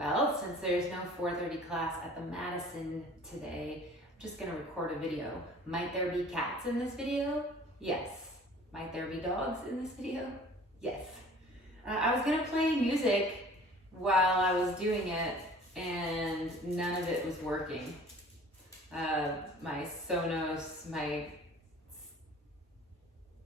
Well, since there's no 4:30 class at the Madison today, I'm just gonna record a video. Might there be cats in this video? Yes. Might there be dogs in this video? Yes. I was gonna play music while I was doing it, and none of it was working. My Sonos, my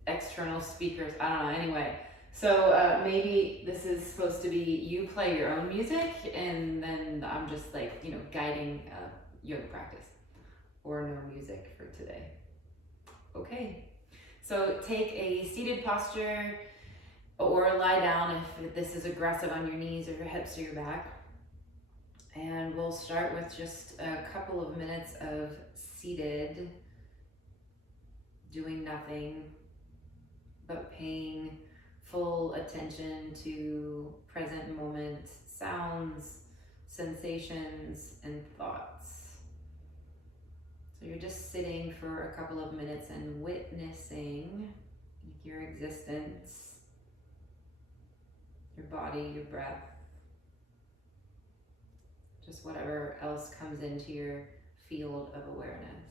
external speakers, I don't know, anyway. So maybe this is supposed to be you play your own music, and then I'm just like, guiding yoga practice, or no music for today. Okay, so take a seated posture or lie down if this is aggressive on your knees or your hips or your back. And we'll start with just a couple of minutes of seated, doing nothing, but paying full attention to present moment sounds, sensations, and thoughts. So you're just sitting for a couple of minutes and witnessing your existence, your body, your breath, just whatever else comes into your field of awareness.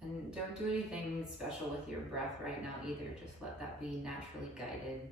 And don't do anything special with your breath right now either. Just let that be naturally guided.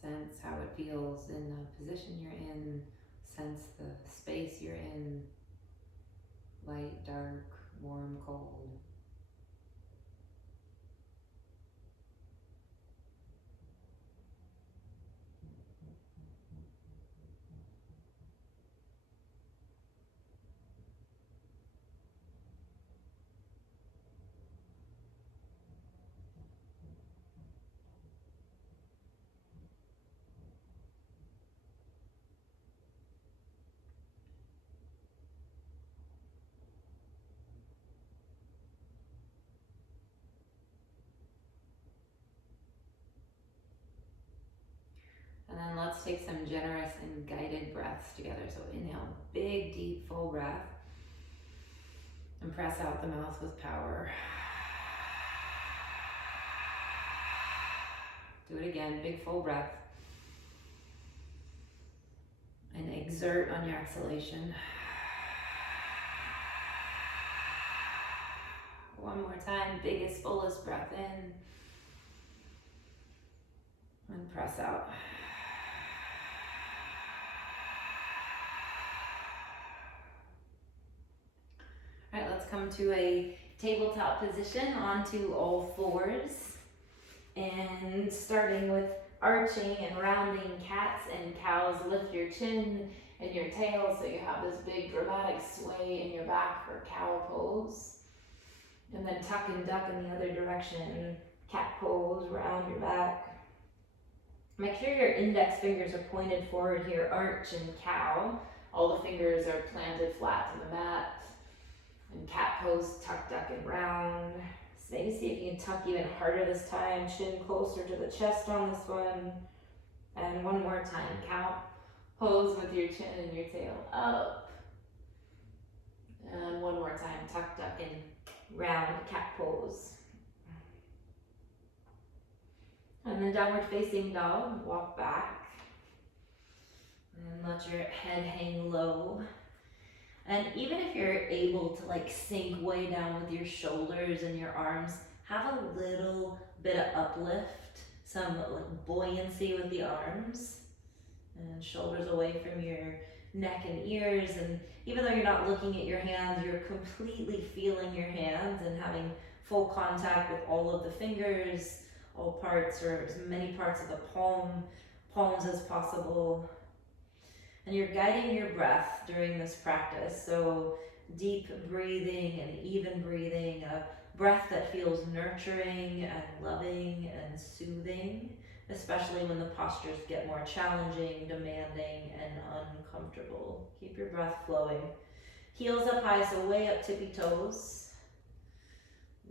Sense how it feels in the position you're in. Sense the space you're in. Light, dark, warm, cold. And then let's take some generous and guided breaths together. So inhale, big, deep, full breath. And press out the mouth with power. Do it again, big, full breath. And exert on your exhalation. One more time, biggest, fullest breath in. And press out. All right, let's come to a tabletop position onto all fours. And starting with arching and rounding cats and cows, lift your chin and your tail so you have this big dramatic sway in your back for cow pose. And then tuck and duck in the other direction, cat pose, round your back. Make sure your index fingers are pointed forward here, arch and cow. All the fingers are planted flat to the mat. And cat pose, tuck, duck, and round. So maybe see if you can tuck even harder this time, chin closer to the chest on this one. And one more time, cow pose with your chin and your tail up. And one more time, tuck, duck, and round, cat pose. And then downward facing dog, walk back. And let your head hang low. And even if you're able to sink way down with your shoulders and your arms, have a little bit of uplift, some buoyancy with the arms. And shoulders away from your neck and ears. And even though you're not looking at your hands, you're completely feeling your hands and having full contact with all of the fingers, all parts or as many parts of the palms as possible. And you're guiding your breath during this practice. So deep breathing and even breathing, a breath that feels nurturing and loving and soothing, especially when the postures get more challenging, demanding, and uncomfortable. Keep your breath flowing. Heels up high, so way up tippy toes.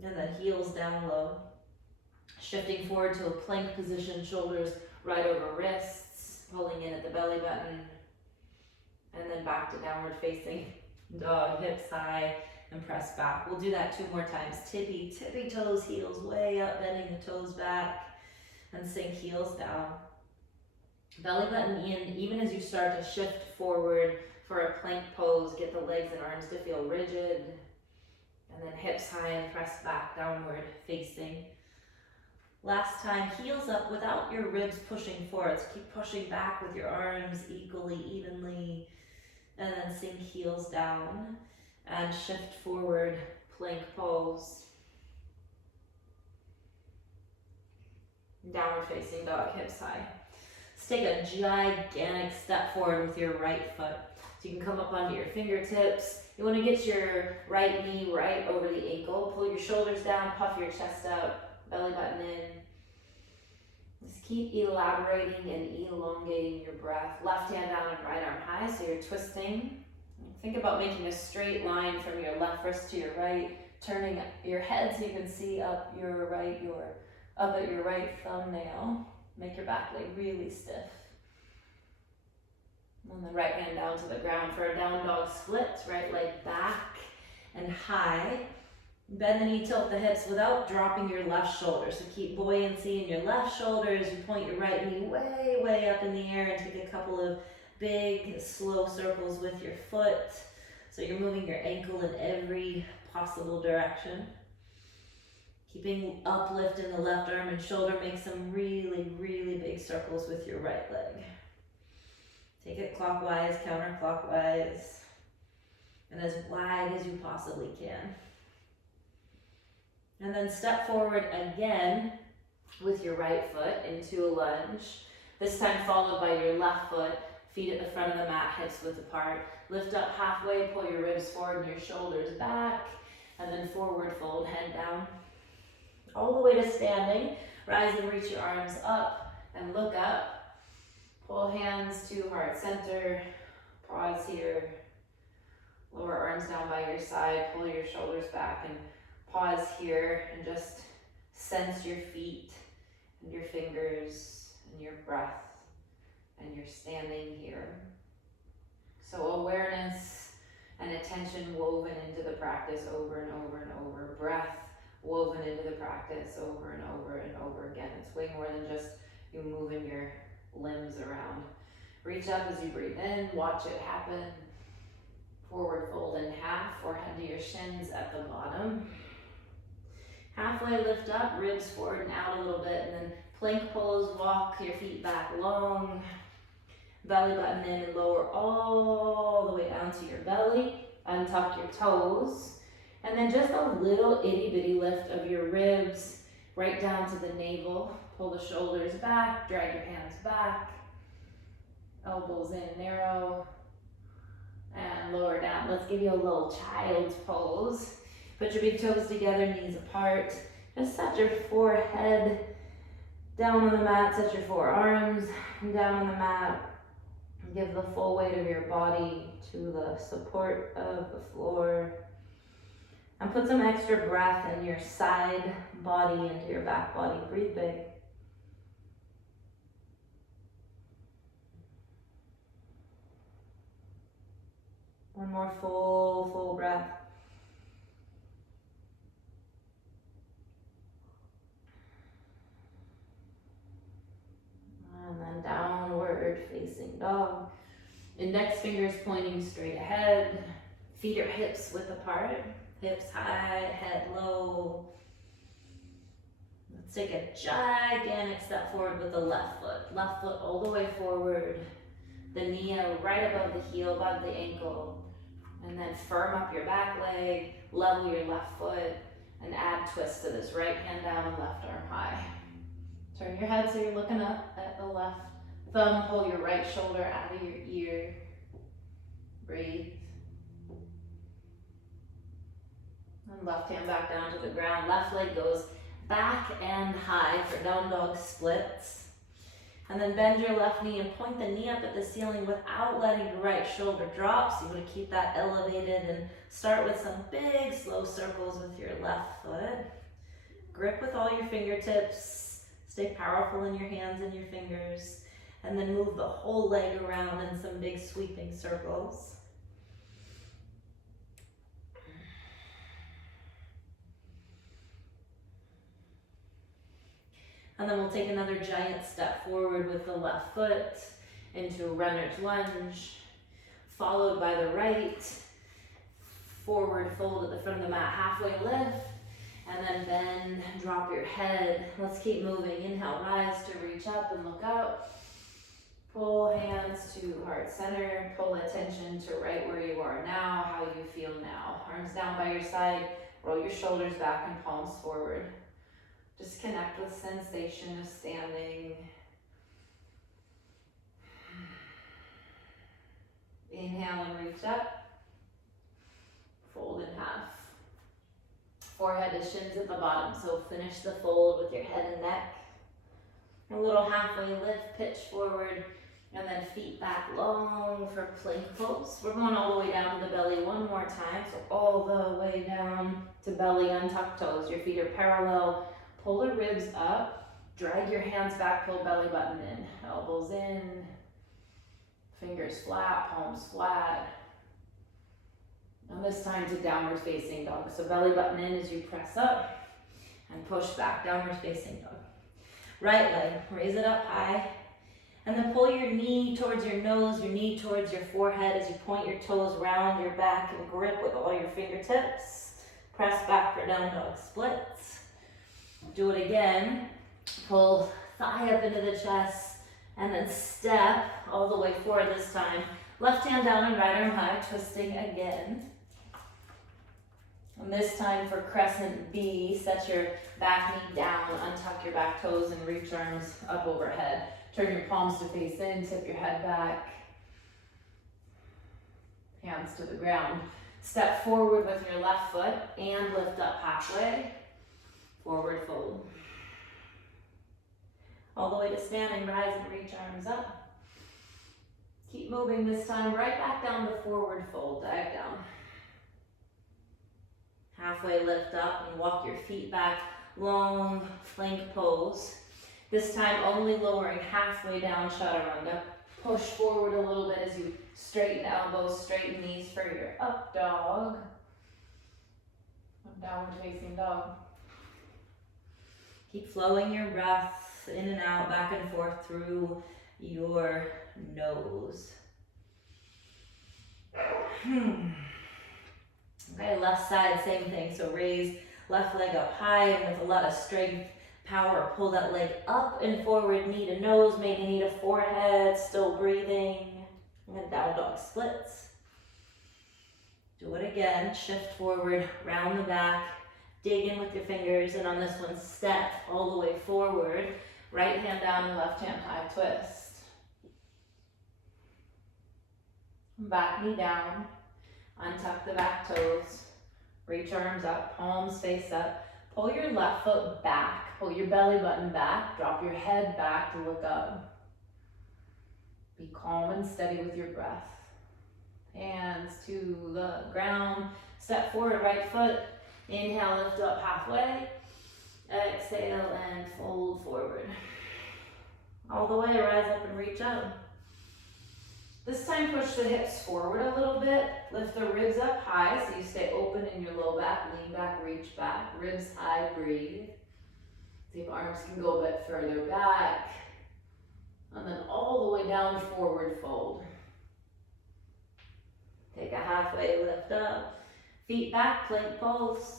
And then heels down low. Shifting forward to a plank position, shoulders right over wrists, pulling in at the belly button. And then back to downward facing dog, hips high, and press back. We'll do that 2 more times. Tippy toes, heels way up, bending the toes back, and sink heels down. Belly button in, even as you start to shift forward for a plank pose, get the legs and arms to feel rigid, and then hips high and press back, downward facing. Last time, heels up without your ribs pushing forward. So keep pushing back with your arms equally, evenly, and then sink heels down and shift forward, plank pose. Downward facing dog, hips high. Let's take a gigantic step forward with your right foot. So you can come up onto your fingertips. You want to get your right knee right over the ankle. Pull your shoulders down, puff your chest out, belly button in. Just keep elaborating and elongating your breath. Left hand down and right arm high, so you're twisting. Think about making a straight line from your left wrist to your right, turning your head so you can see up at your right thumbnail. Make your back leg really stiff. And the right hand down to the ground for a down dog split. Right leg back and high. Bend the knee, tilt the hips without dropping your left shoulder. So keep buoyancy in your left shoulder as you point your right knee way, way up in the air and take a couple of big, slow circles with your foot. So you're moving your ankle in every possible direction. Keeping uplift in the left arm and shoulder, make some really, really big circles with your right leg. Take it clockwise, counterclockwise, and as wide as you possibly can. And then step forward again with your right foot into a lunge. This time followed by your left foot, feet at the front of the mat, hips width apart. Lift up halfway, pull your ribs forward and your shoulders back, and then forward fold, head down. All the way to standing. Rise and reach your arms up and look up. Pull hands to heart center. Pause here. Lower arms down by your side. Pull your shoulders back and pause here and just sense your feet and your fingers and your breath and your standing here. So awareness and attention woven into the practice over and over and over. Breath woven into the practice over and over and over again. It's way more than just you moving your limbs around. Reach up as you breathe in, watch it happen. Forward fold in half, forehead to your shins at the bottom. Halfway lift up, ribs forward and out a little bit, and then plank pose, walk your feet back long. Belly button in and lower all the way down to your belly. Untuck your toes. And then just a little itty bitty lift of your ribs right down to the navel. Pull the shoulders back, drag your hands back. Elbows in, narrow. And lower down. Let's give you a little child's pose. Put your big toes together, knees apart. Just set your forehead down on the mat, set your forearms down on the mat. Give the full weight of your body to the support of the floor. And put some extra breath in your side body into your back body. Breathe big. One more full breath. And then downward facing dog. Index fingers pointing straight ahead. Feet or hips width apart. Hips high, head low. Let's take a gigantic step forward with the left foot. Left foot all the way forward. The knee right above the heel, above the ankle. And then firm up your back leg, level your left foot, and add twist to this. Right hand down and left arm high. Turn your head so you're looking up at the left thumb. Pull your right shoulder out of your ear. Breathe. And left hand back down to the ground. Left leg goes back and high for down dog splits. And then bend your left knee and point the knee up at the ceiling without letting your right shoulder drop. So you want to keep that elevated and start with some big slow circles with your left foot. Grip with all your fingertips. Stay powerful in your hands and your fingers. And then move the whole leg around in some big sweeping circles. And then we'll take another giant step forward with the left foot into a runner's lunge, followed by the right. Forward fold at the front of the mat, halfway lift, and then bend, drop your head. Let's keep moving. Inhale, rise to reach up and look out. Pull hands to heart center, pull attention to right where you are now, how you feel now. Arms down by your side, roll your shoulders back and palms forward. Just connect with sensation of standing. Inhale and reach up. Fold in half. Forehead to shins at the bottom, so finish the fold with your head and neck. A little halfway lift, pitch forward, and then feet back long for plank pose. We're going all the way down to the belly one more time, so all the way down to belly, untuck toes. Your feet are parallel. Pull the ribs up, drag your hands back, pull belly button in, elbows in, fingers flat, palms flat. And this time to downward facing dog. So belly button in as you press up and push back, downward facing dog. Right leg, raise it up high, and then pull your knee towards your nose, your knee towards your forehead as you point your toes round your back and grip with all your fingertips. Press back for down dog splits. Do it again. Pull thigh up into the chest and then step all the way forward this time. Left hand down and right arm high, twisting again. And this time for crescent B, set your back knee down, untuck your back toes and reach arms up overhead. Turn your palms to face in, tip your head back. Hands to the ground. Step forward with your left foot and lift up halfway. Forward fold. All the way to standing, rise and reach arms up. Keep moving this time, right back down to forward fold, dive down. Halfway lift up and walk your feet back, long plank pose. This time only lowering halfway down, chaturanga. Push forward a little bit as you straighten elbows, straighten knees for your up dog. Downward facing dog. Keep flowing your breath in and out, back and forth through your nose. Okay, left side, same thing. So raise left leg up high and with a lot of strength, power, pull that leg up and forward, knee to nose, maybe knee to forehead, still breathing. And then down dog splits. Do it again, shift forward, round the back. Dig in with your fingers, and on this one, step all the way forward. Right hand down and left hand high twist. Back knee down. Untuck the back toes. Reach arms up, palms face up. Pull your left foot back. Pull your belly button back. Drop your head back to look up. Be calm and steady with your breath. Hands to the ground. Step forward, right foot. Inhale, lift up halfway. Exhale and fold forward. All the way, rise up and reach up. This time push the hips forward a little bit. Lift the ribs up high so you stay open in your low back. Lean back, reach back. Ribs high, breathe. See if arms can go a bit further back. And then all the way down, forward fold. Take a halfway lift up. Feet back, plank pose.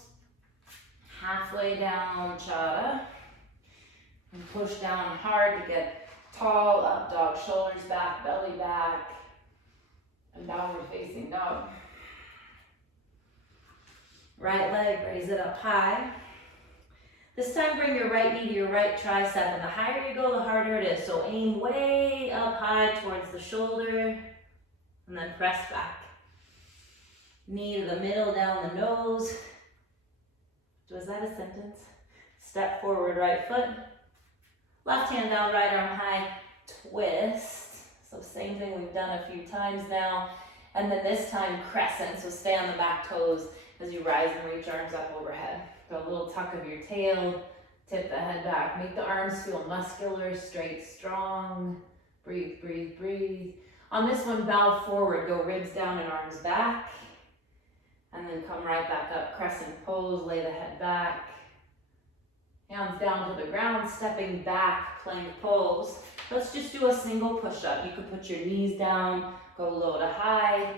Halfway down, chata. And push down hard to get tall, up dog, shoulders back, belly back. And downward facing dog. Right leg, raise it up high. This time bring your right knee to your right tricep, and the higher you go, the harder it is. So aim way up high towards the shoulder, and then press back. Knee to the middle, down the nose. Was that a sentence? Step forward, right foot. Left hand down, right arm high. twist. So same thing we've done a few times now. And then this time crescent, so stay on the back toes as you rise and reach arms up overhead. So a little tuck of your tail, tip the head back. Make the arms feel muscular, straight, strong. Breathe, breathe, breathe. On this one, bow forward, go ribs down and arms back. And then come right back up, crescent pose, lay the head back. Hands down to the ground, stepping back, plank pose. Let's just do a single push-up. You can put your knees down, go low to high,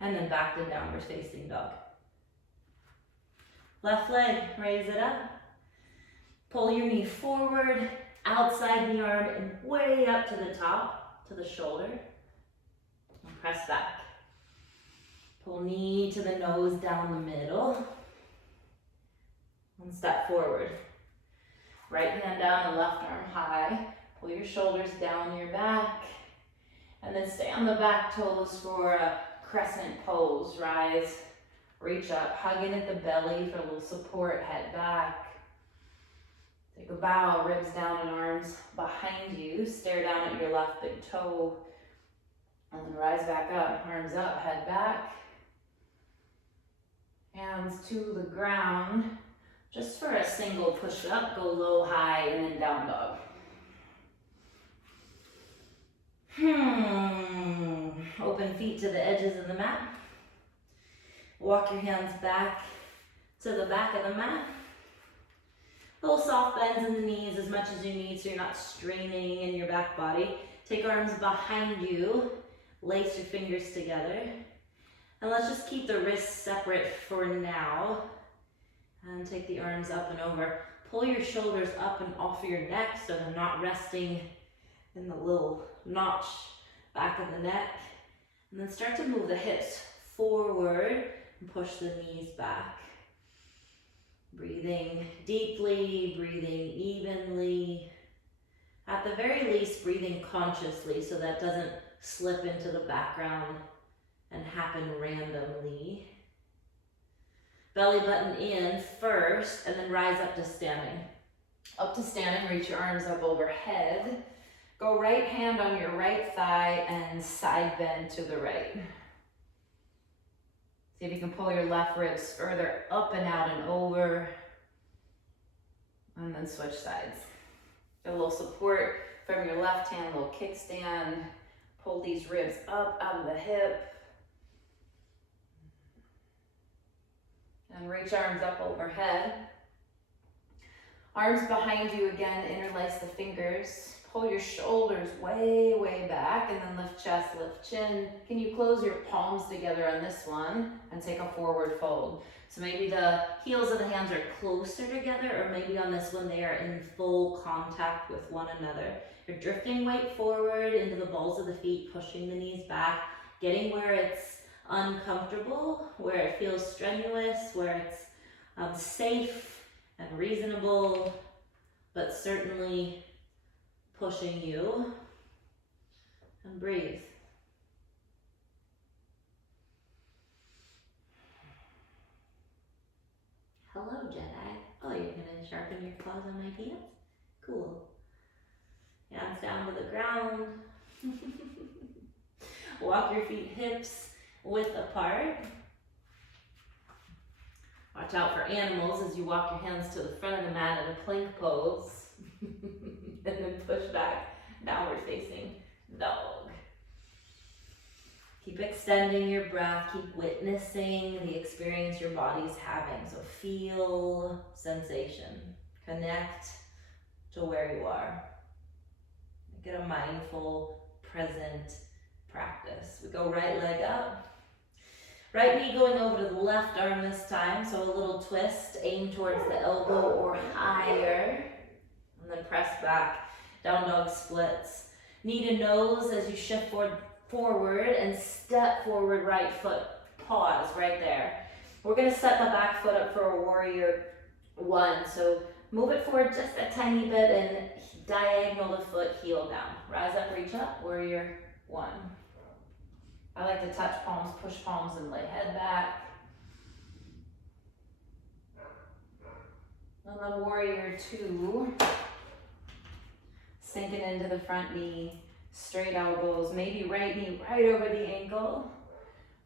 and then back to downward facing dog. Left leg, raise it up. Pull your knee forward, outside the arm, and way up to the top, to the shoulder. And press back. Pull knee to the nose, down the middle. One step forward. Right hand down and left arm high. Pull your shoulders down your back. And then stay on the back toes for a crescent pose. Rise, reach up, hugging at the belly for a little support, head back. Take a bow, ribs down and arms behind you. Stare down at your left big toe. And then rise back up, arms up, head back. Hands to the ground. Just for a single push up, go low, high, and then down dog. Open feet to the edges of the mat. Walk your hands back to the back of the mat. Little soft bends in the knees as much as you need so you're not straining in your back body. Take arms behind you. Lace your fingers together. And let's just keep the wrists separate for now. And take the arms up and over. Pull your shoulders up and off your neck so they're not resting in the little notch back of the neck. And then start to move the hips forward and push the knees back. Breathing deeply, breathing evenly. At the very least, breathing consciously so that doesn't slip into the background and happen randomly. Belly button in first, and then rise up to standing. Up to standing, reach your arms up overhead. Go right hand on your right thigh and side bend to the right. See if you can pull your left ribs further up and out and over. And then switch sides. Get a little support from your left hand, little kickstand. Pull these ribs up out of the hip. And reach arms up overhead. Arms behind you again, interlace the fingers. Pull your shoulders way, way back and then lift chest, lift chin. Can you close your palms together on this one and take a forward fold? So maybe the heels of the hands are closer together, or maybe on this one they are in full contact with one another. You're drifting weight forward into the balls of the feet, pushing the knees back, getting where it's uncomfortable, where it feels strenuous, where it's safe and reasonable, but certainly pushing you. And breathe. Hello, Jedi. Oh, you're gonna sharpen your claws on my pants? Cool. Hands down to the ground. Walk your feet hips width apart. Watch out for animals as you walk your hands to the front of the mat in a plank pose. And then push back, downward facing dog. Keep extending your breath, keep witnessing the experience your body's having. So feel sensation, connect to where you are. Make it a mindful, present practice. We go right leg up. Right knee going over to the left arm this time, so a little twist, aim towards the elbow or higher, and then press back, down dog splits. Knee to nose as you shift forward and step forward, right foot, pause right there. We're gonna set the back foot up for a warrior one, so move it forward just a tiny bit and diagonal the foot, heel down. Rise up, reach up, warrior one. I like to touch palms, push palms, and lay head back. And then warrior two. Sinking into the front knee, Straight elbows, maybe right knee right over the ankle.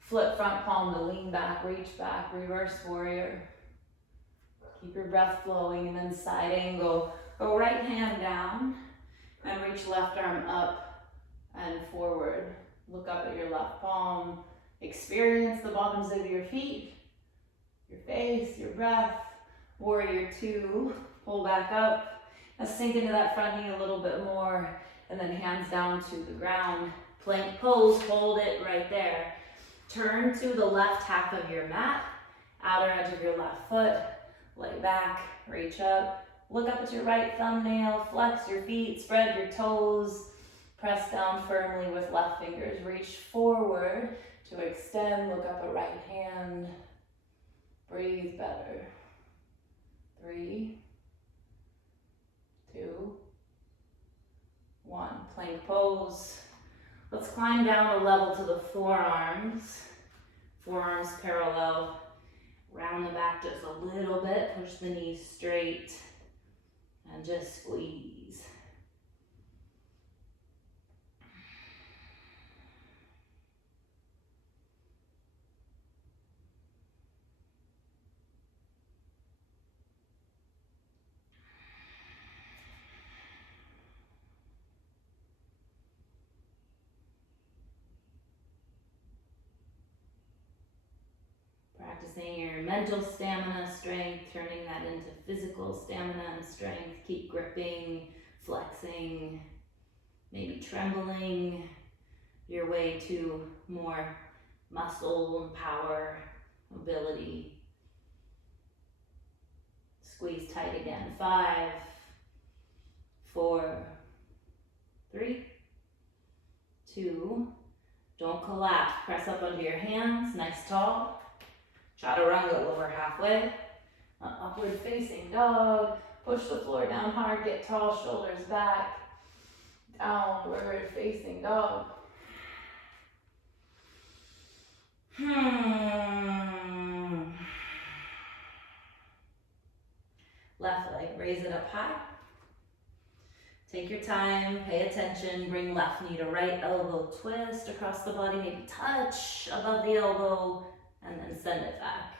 Flip front palm to lean back, reach back, reverse warrior. Keep your breath flowing, and then side angle. Go right hand down and reach left arm up and forward. Look up at your left palm. Experience the bottoms of your feet, your face, your breath. Warrior two, pull back up. Now sink into that front knee a little bit more, and then hands down to the ground. Plank pose, hold it right there. Turn to the left half of your mat, outer edge of your left foot, lay back, reach up, look up at your right thumbnail, flex your feet, spread your toes, press down firmly with left fingers, reach forward to extend, look up at right hand, breathe better. 3, 2, 1, plank pose. Let's climb down a level to the forearms. Forearms parallel. Round the back just a little bit. Push the knees straight. And just squeeze. Practicing your mental stamina, strength, turning that into physical stamina and strength. Keep gripping, flexing, maybe trembling your way to more muscle, power, mobility. Squeeze tight again. 5, 4, 3, 2. Don't collapse. Press up onto your hands, nice tall. Chaturanga, lower halfway. Upward facing dog. Push the floor down hard, get tall, shoulders back. Downward facing dog. Left leg, raise it up high. Take your time, pay attention, bring left knee to right elbow, twist across the body, maybe touch above the elbow, and then send it back.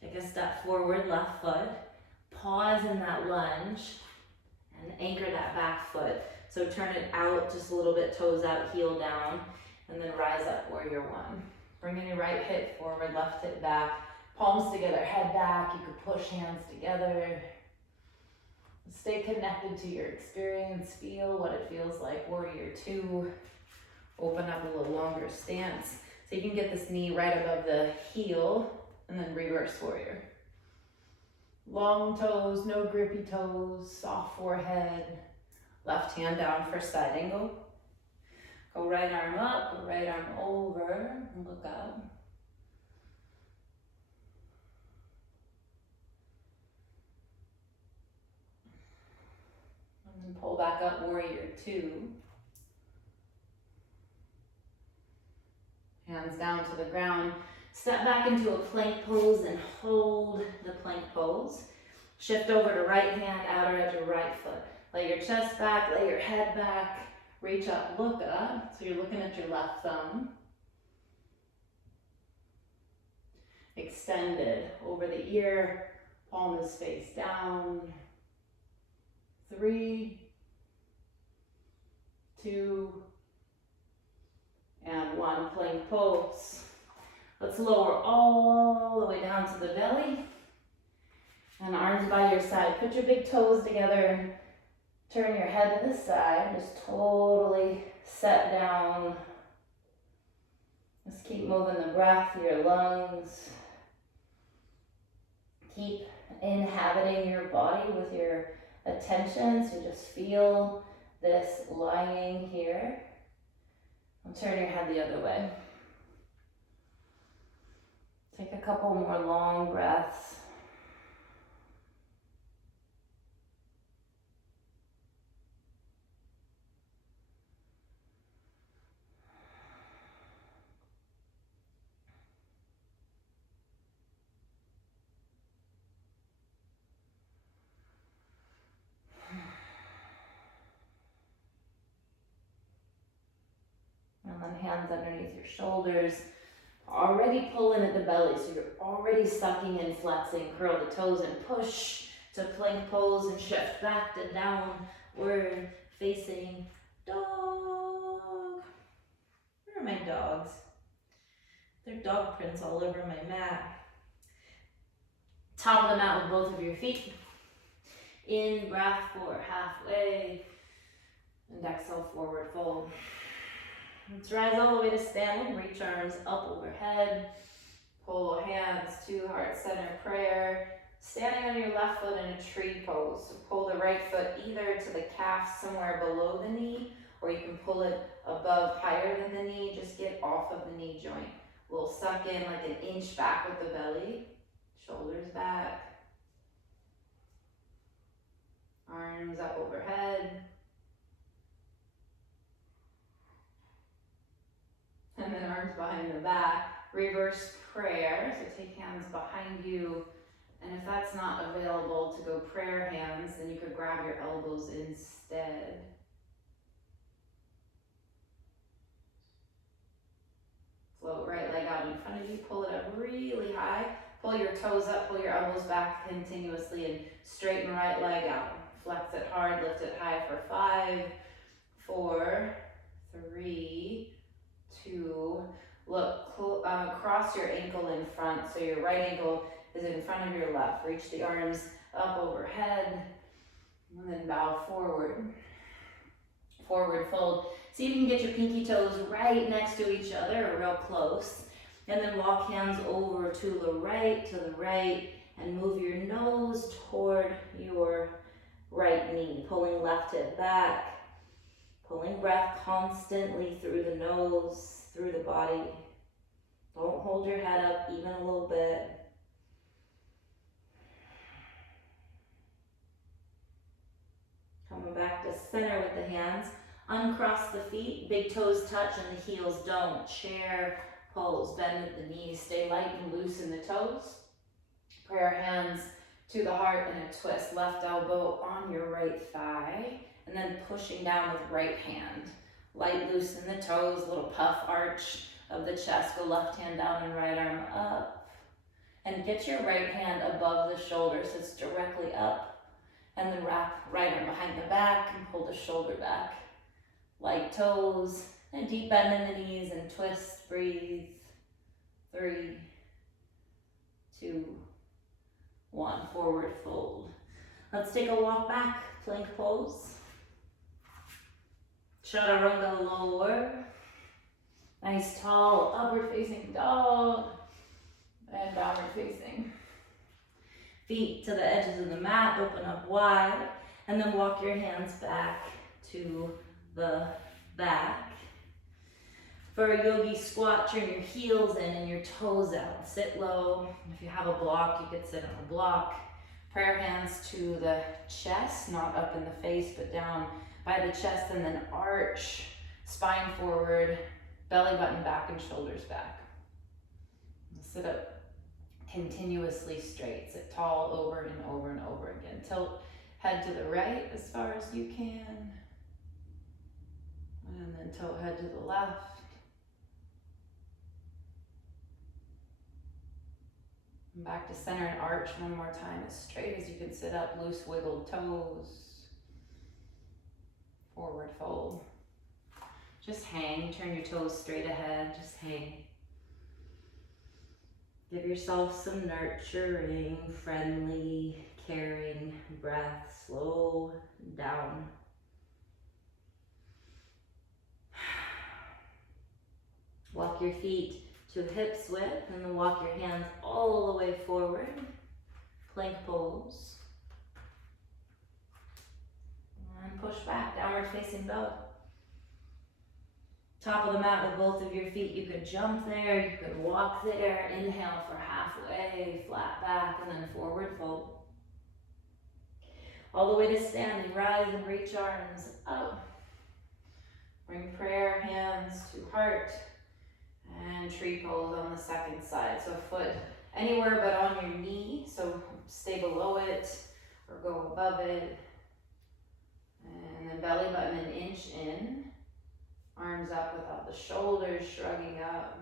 Take a step forward, left foot. Pause in that lunge and anchor that back foot. So turn it out just a little bit, toes out, heel down, and then rise up, warrior one. Bring in your right hip forward, left hip back, palms together, head back. You can push hands together. Stay connected to your experience. Feel what it feels like, warrior two. Open up a little longer stance. So you can get this knee right above the heel, and then reverse warrior. Long toes, no grippy toes, soft forehead. Left hand down for side angle. Go right arm up, right arm over, and look up. And then pull back up, warrior two. Hands down to the ground. Step back into a plank pose and hold the plank pose. Shift over to right hand, outer edge of right foot. Lay your chest back, lay your head back. Reach up, look up. So you're looking at your left thumb. Extended over the ear, palm is face down. 3, 2, and 1, plank pose. Let's lower all the way down to the belly. And arms by your side. Put your big toes together. Turn your head to the side. Just totally set down. Just keep moving the breath through your lungs. Keep inhabiting your body with your attention. So just feel this lying here. And turn your head the other way. Take a couple more long breaths. hands underneath your shoulders. Already pulling at the belly, so you're already sucking and flexing. Curl the toes and push to plank pose and shift back to downward facing dog. Where are my dogs? There are dog prints all over my mat. Top of the mat with both of your feet. In breath for halfway. And exhale, forward fold. Let's rise all the way to standing. Reach arms up overhead. Pull hands to heart center prayer. Standing on your left foot in a tree pose. So pull the right foot either to the calf somewhere below the knee, or you can pull it above, higher than the knee. Just get off of the knee joint. We'll suck in like an inch back with the belly. Shoulders back. Arms up overhead. And then arms behind the back. Reverse prayer. So take hands behind you. And if that's not available to go prayer hands, then you could grab your elbows instead. Float right leg out in front of you. Pull it up really high. Pull your toes up, pull your elbows back continuously, and straighten right leg out. Flex it hard, lift it high for 5, 4, 3, 2. Look, cross your ankle in front, so your right ankle is in front of your left. Reach the arms up overhead, and then bow forward. Forward fold. See if you can get your pinky toes right next to each other, or real close. And then walk hands over to the right, and move your nose toward your right knee. Pulling left hip back. Pulling breath constantly through the nose, through the body. Don't hold your head up even a little bit. Coming back to center with the hands. Uncross the feet, big toes touch and the heels don't. Chair pose, bend at the knees, stay light and loose in the toes. Prayer hands to the heart and a twist. Left elbow on your right thigh, and then pushing down with right hand. Light, loose in the toes, little puff arch of the chest. Go left hand down and right arm up. And get your right hand above the shoulder so it's directly up. And then wrap right arm behind the back and pull the shoulder back. Light toes and deep bend in the knees and twist, breathe. 3, 2, 1, forward fold. Let's take a walk back, plank pose. Chaturanga lower. Nice tall upward facing dog and downward facing. Feet to the edges of the mat, open up wide, and then walk your hands back to the back. For a yogi squat, turn your heels in and your toes out. Sit low. If you have a block, you could sit on a block. Prayer hands to the chest, not up in the face, but down by the chest, and then arch, spine forward, belly button back and shoulders back. Sit up continuously straight. Sit tall over and over and over again. Tilt head to the right as far as you can. And then tilt head to the left. And back to center and arch one more time, as straight as you can sit up, loose wiggled toes. Forward fold. Just hang, turn your toes straight ahead, just hang. Give yourself some nurturing, friendly, caring breath. Slow down. Walk your feet to hips width, and then walk your hands all the way forward. Plank pose. And push back, downward facing dog. Top of the mat with both of your feet. You could jump there, you could walk there. Inhale for halfway, flat back, and then forward fold. All the way to standing, rise and reach arms up. Bring prayer hands to heart. And tree pose on the second side. So foot anywhere but on your knee. So stay below it or go above it. And then belly button an inch in. Arms up without the shoulders shrugging up.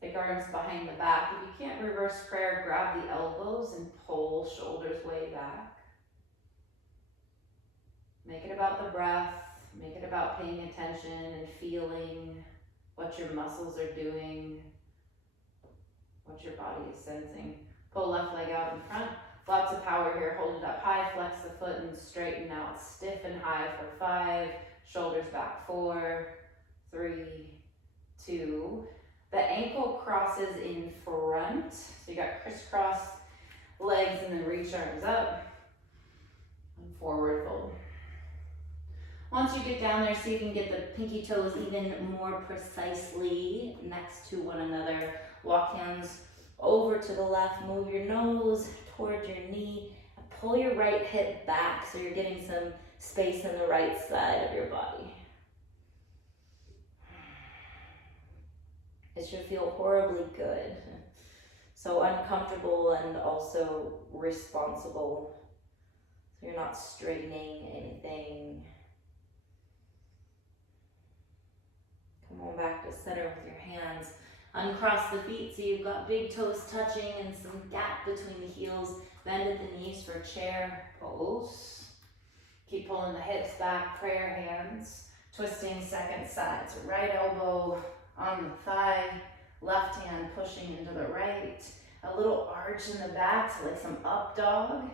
Take arms behind the back. If you can't reverse prayer, grab the elbows and pull shoulders way back. Make it about the breath. Make it about paying attention and feeling what your muscles are doing, what your body is sensing. Pull left leg out in front. Lots of power here. Hold it up high. Flex the foot and straighten out. Stiff and high for 5. Shoulders back 4, 3, 2. The ankle crosses in front. So you got crisscross legs and then reach arms up. And forward fold. Once you get down there, see if you can get the pinky toes even more precisely next to one another. Walk hands over to the left. Move your nose towards your knee. And pull your right hip back so you're getting some space in the right side of your body. It should feel horribly good. So uncomfortable and also responsible. So you're not straightening anything. Come on back to center with your hands. Uncross the feet so you've got big toes touching and some gap between the heels. Bend at the knees for chair pose. Keep pulling the hips back, prayer hands. Twisting second side. So right elbow on the thigh, left hand pushing into the right. A little arch in the back, so like some up dog.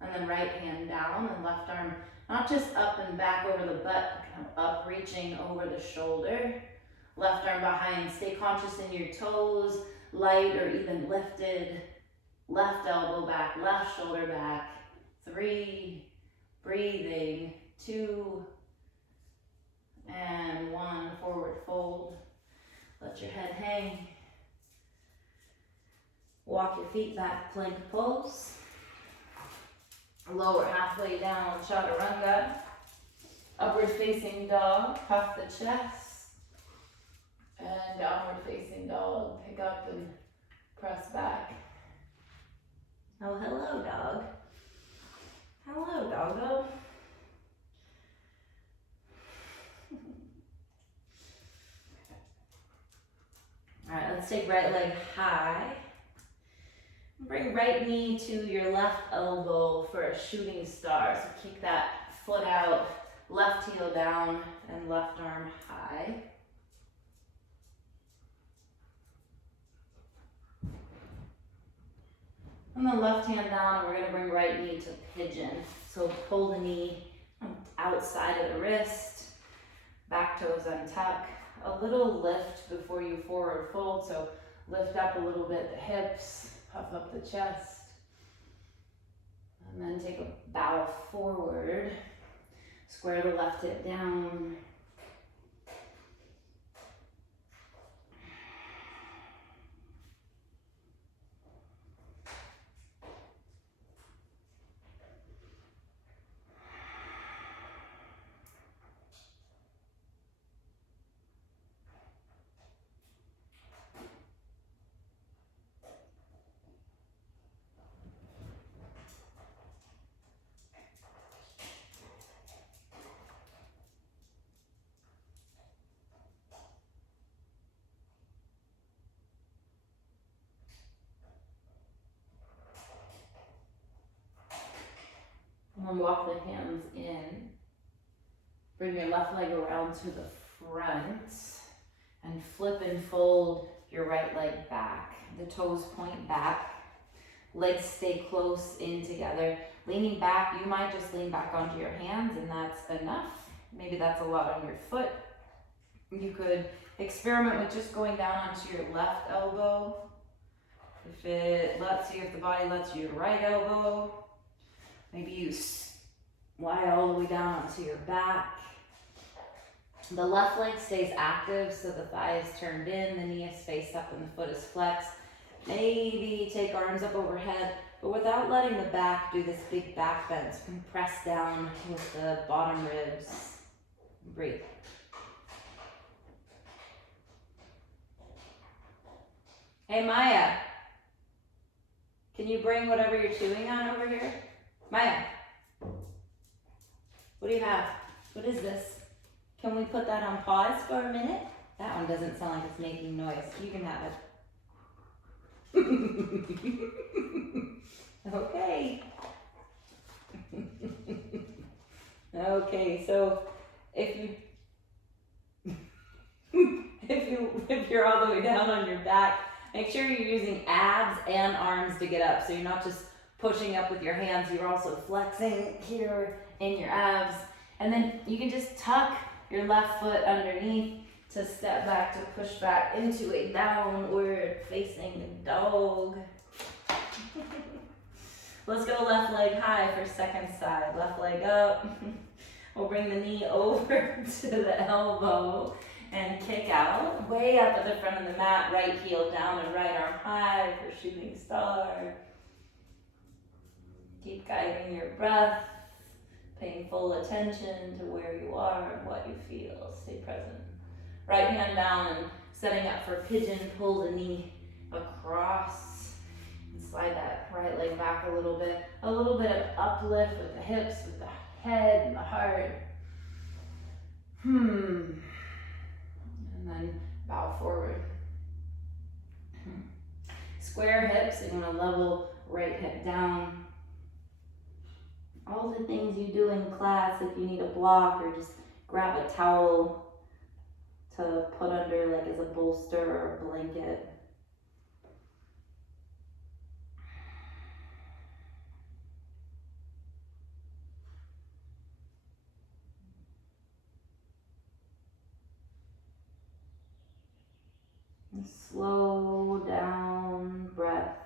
And then right hand down and left arm not just up and back over the butt, but kind of up reaching over the shoulder. Left arm behind, stay conscious in your toes, light or even lifted. Left elbow back, left shoulder back. 3, breathing, 2, and 1, forward fold. Let your head hang. Walk your feet back, plank pose. Lower halfway down, chaturanga. Upward facing dog, puff the chest. And downward facing dog, pick up and press back. Oh, hello, dog. Hello, doggo. All right, let's take right leg high. Bring right knee to your left elbow for a shooting star. So kick that foot out, left heel down, and left arm high. And then left hand down, and we're gonna bring right knee to pigeon. So pull the knee outside of the wrist, back toes untuck. A little lift before you forward fold, so lift up a little bit the hips, puff up the chest, and then take a bow forward. Square the left hip down. And walk the hands in. Bring your left leg around to the front and flip and fold your right leg back. The toes point back. Legs stay close in together. Leaning back, you might just lean back onto your hands and that's enough. Maybe that's a lot on your foot. You could experiment with just going down onto your left elbow. If it lets you, if the body lets you, your right elbow. Maybe you lie all the way down onto your back. The left leg stays active, so the thigh is turned in, the knee is faced up, and the foot is flexed. Maybe take arms up overhead, but without letting the back do this big back bend. So you can press down with the bottom ribs. Breathe. Hey, Maya. Can you bring whatever you're chewing on over here? Maya. What do you have? What is this? Can we put that on pause for a minute? That one doesn't sound like it's making noise. You can have it. Okay. Okay, so if you're all the way down on your back, make sure you're using abs and arms to get up. So you're not just pushing up with your hands, you're also flexing here in your abs. And then you can just tuck your left foot underneath to step back, to push back into a downward facing dog. Let's go left leg high for second side. Left leg up. We'll bring the knee over to the elbow and kick out. Way up at the front of the mat, right heel down and right arm high for shooting star. Keep guiding your breath, paying full attention to where you are and what you feel. Stay present. Right hand down and setting up for pigeon. Pull the knee across and slide that right leg back a little bit. A little bit of uplift with the hips, with the head and the heart. And then bow forward. Square hips, you're gonna level right hip down. All the things you do in class, if you need a block or just grab a towel to put under like as a bolster or a blanket. And slow down breath.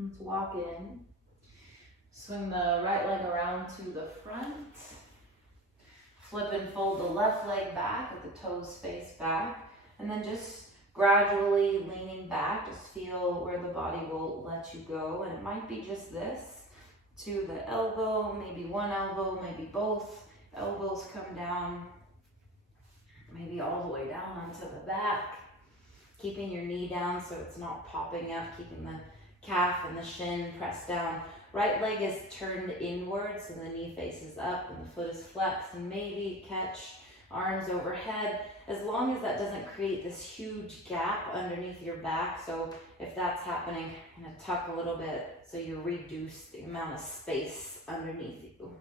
Let's walk in. Swing the right leg around to the front. Flip and fold the left leg back with the toes face back. And then just gradually leaning back. Just feel where the body will let you go. And it might be just this. To the elbow, maybe one elbow, maybe both. Elbows come down. Maybe all the way down onto the back. Keeping your knee down so it's not popping up. Keeping the calf and the shin pressed down. Right leg is turned inward, so the knee faces up and the foot is flexed, and maybe catch arms overhead, as long as that doesn't create this huge gap underneath your back. So if that's happening, I'm gonna tuck a little bit so you reduce the amount of space underneath you.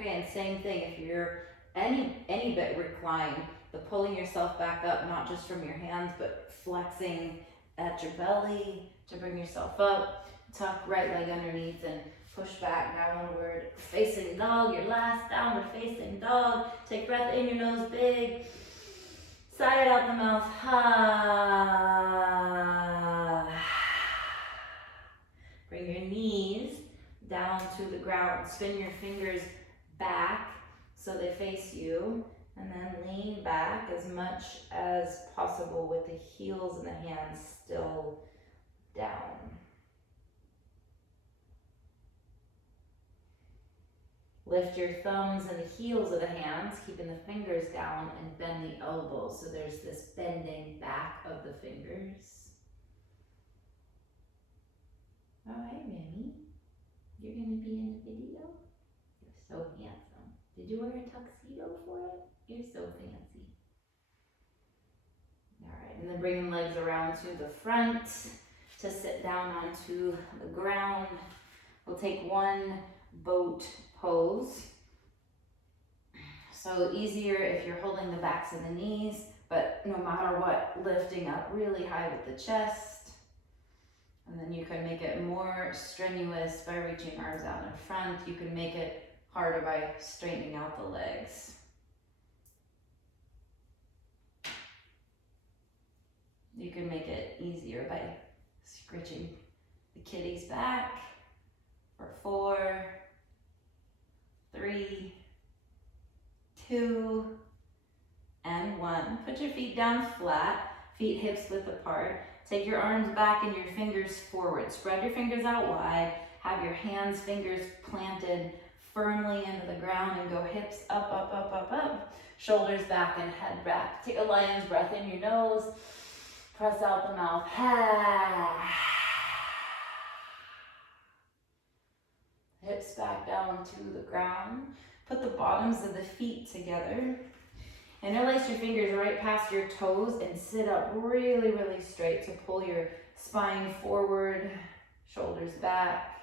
Okay, and same thing, if you're any bit reclined, the pulling yourself back up, not just from your hands, but flexing at your belly to bring yourself up. Tuck right leg underneath and push back downward. Facing dog, your last downward facing dog. Take breath in your nose big. Sigh it out the mouth. Bring your knees down to the ground. Spin your fingers back so they face you, and then lean back as much as possible with the heels and the hands still down. Lift your thumbs and the heels of the hands, keeping the fingers down, and bend the elbows, so there's this bending back of the fingers. All right, Remy, you're gonna be in the video? You're so handsome. Did you wear a tuxedo for it? You're so fancy. All right, and then bringing legs around to the front to sit down onto the ground. We'll take one boat pose. So easier if you're holding the backs of the knees, but no matter what, lifting up really high with the chest. And then you can make it more strenuous by reaching arms out in front. You can make it harder by straightening out the legs. You can make it easier by scritching the kitties back for 4, 3, 2, and 1. Put your feet down flat, feet hips width apart. Take your arms back and your fingers forward. Spread your fingers out wide. Have your hands, fingers planted firmly into the ground and go hips up, up, up, up, up. Shoulders back and head back. Take a lion's breath in your nose. Press out the mouth. Hips back down to the ground. Put the bottoms of the feet together. Interlace your fingers right past your toes and sit up really, really straight to pull your spine forward, shoulders back,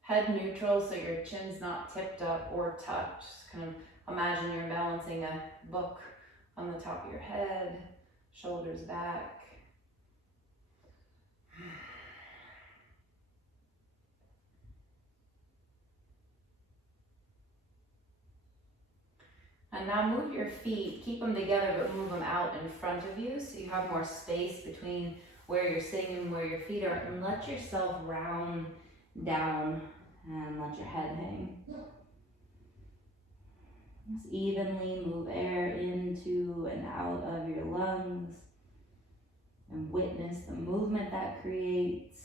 head neutral so your chin's not tipped up or tucked. Just kind of imagine you're balancing a book on the top of your head, shoulders back. And now move your feet, keep them together, but move them out in front of you so you have more space between where you're sitting and where your feet are, and let yourself round down and let your head hang. Just evenly move air into and out of your lungs and witness the movement that creates.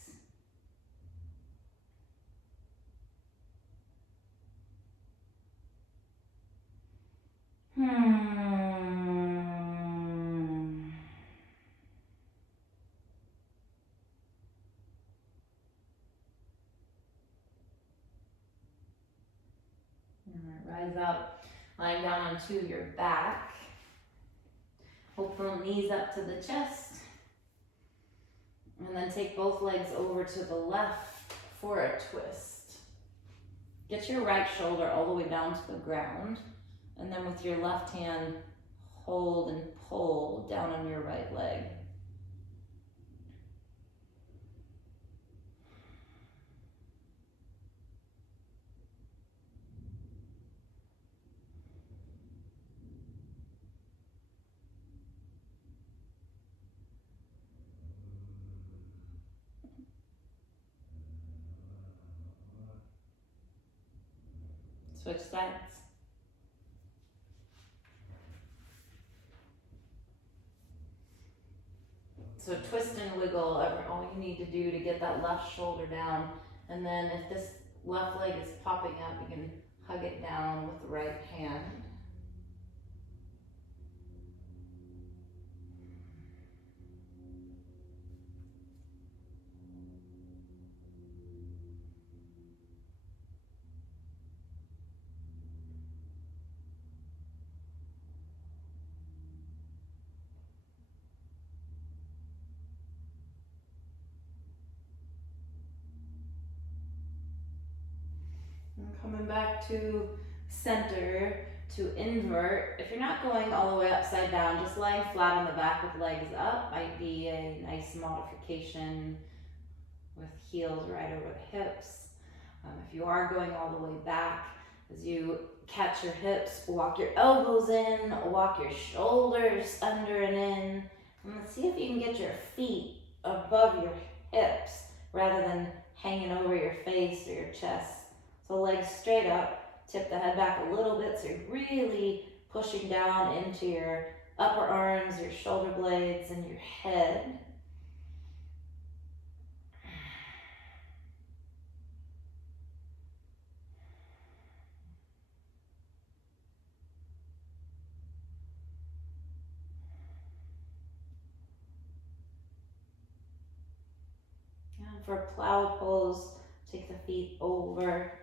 Rise up, lying down onto your back. Hopeful knees up to the chest. And then take both legs over to the left for a twist. Get your right shoulder all the way down to the ground. And then with your left hand, hold and pull down on your right leg. Switch sides. So twist and wiggle all you need to do to get that left shoulder down. And then if this left leg is popping up, you can hug it down with the right hand. And coming back to center to invert. If you're not going all the way upside down, just lying flat on the back with legs up might be a nice modification with heels right over the hips. If you are going all the way back, as you catch your hips, walk your elbows in, walk your shoulders under and in, and let's see if you can get your feet above your hips rather than hanging over your face or your chest. So legs straight up, tip the head back a little bit so you're really pushing down into your upper arms, your shoulder blades, and your head. And for plow pose, take the feet overhead,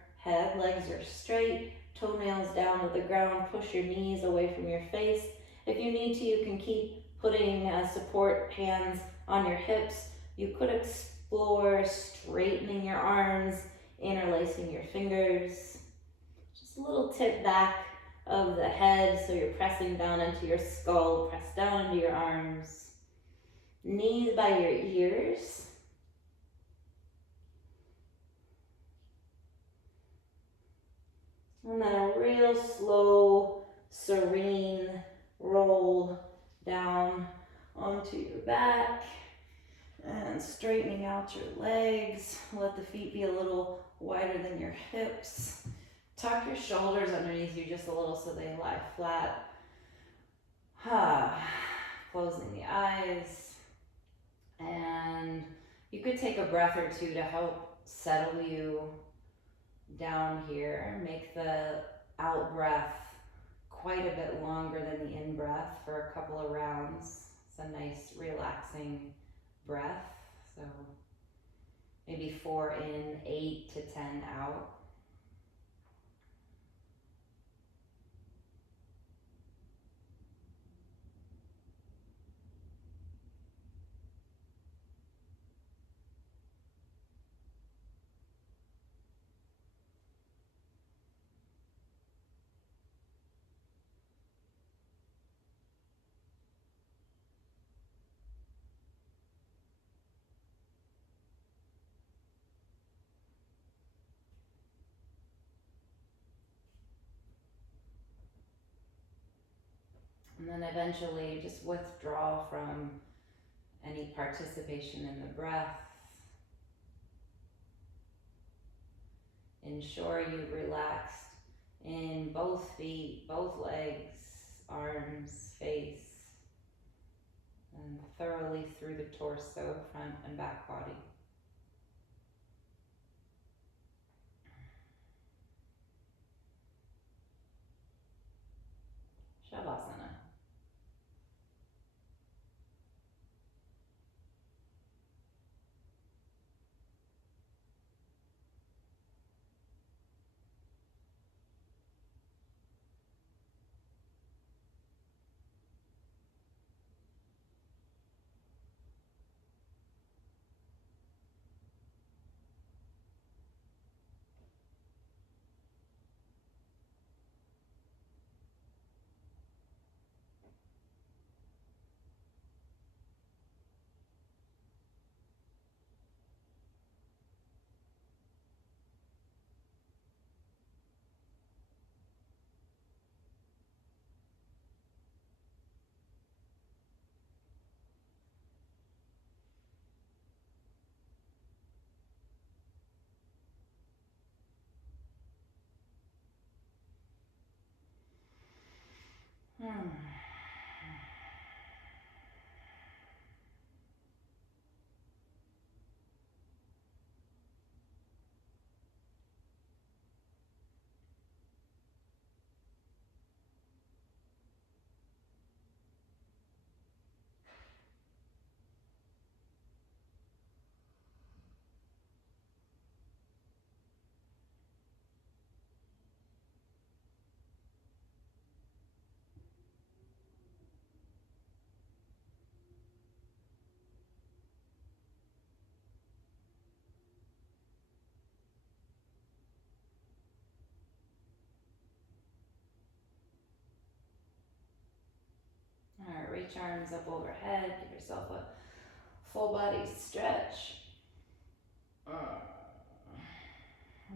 legs are straight, toenails down to the ground, push your knees away from your face. If you need to, you can keep putting support hands on your hips. You could explore straightening your arms, interlacing your fingers. Just a little tip back of the head, so you're pressing down into your skull, press down into your arms, knees by your ears. And then a real slow, serene roll down onto your back and straightening out your legs. Let the feet be a little wider than your hips. Tuck your shoulders underneath you just a little so they lie flat. Closing the eyes. And you could take a breath or two to help settle you down here. Make the out breath quite a bit longer than the in breath for a couple of rounds. It's a nice relaxing breath. So maybe 4 in, 8 to 10 out. And then eventually just withdraw from any participation in the breath. Ensure you've relaxed in both feet, both legs, arms, face, and thoroughly through the torso, front and back body. Shavasana. Alright, reach arms up overhead, give yourself a full body stretch.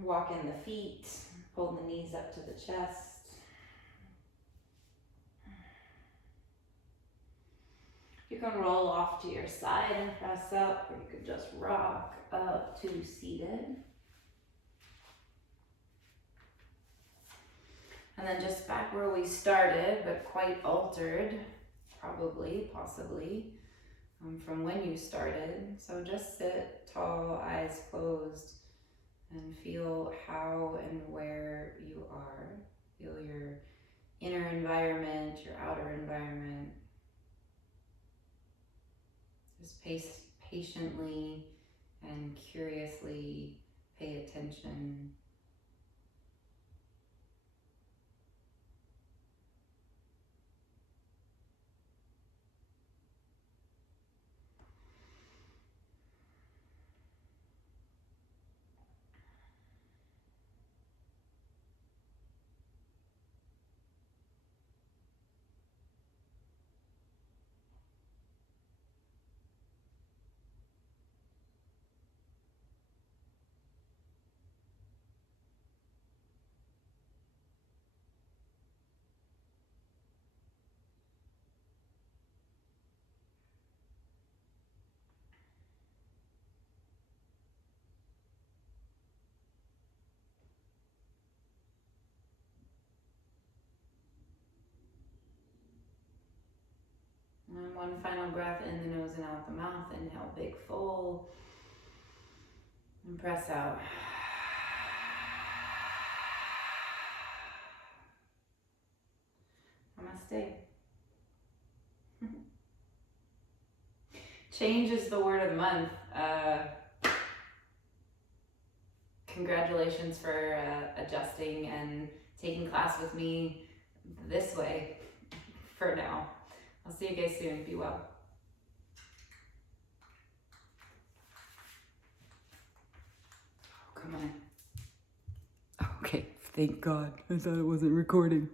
Walk in the feet, pull the knees up to the chest. You can roll off to your side and press up, or you could just rock up to seated. And then just back where we started, but quite altered, probably, possibly, from when you started. So just sit tall, eyes closed, and feel how and where you are. Feel your inner environment, your outer environment. Just patiently and curiously pay attention. one final breath in the nose and out the mouth. Inhale, big, full. And press out. Namaste. Change is the word of the month. Congratulations for adjusting and taking class with me this way for now. I'll see you guys soon. Be well. Oh, come on. Okay, thank God. I thought it wasn't recording.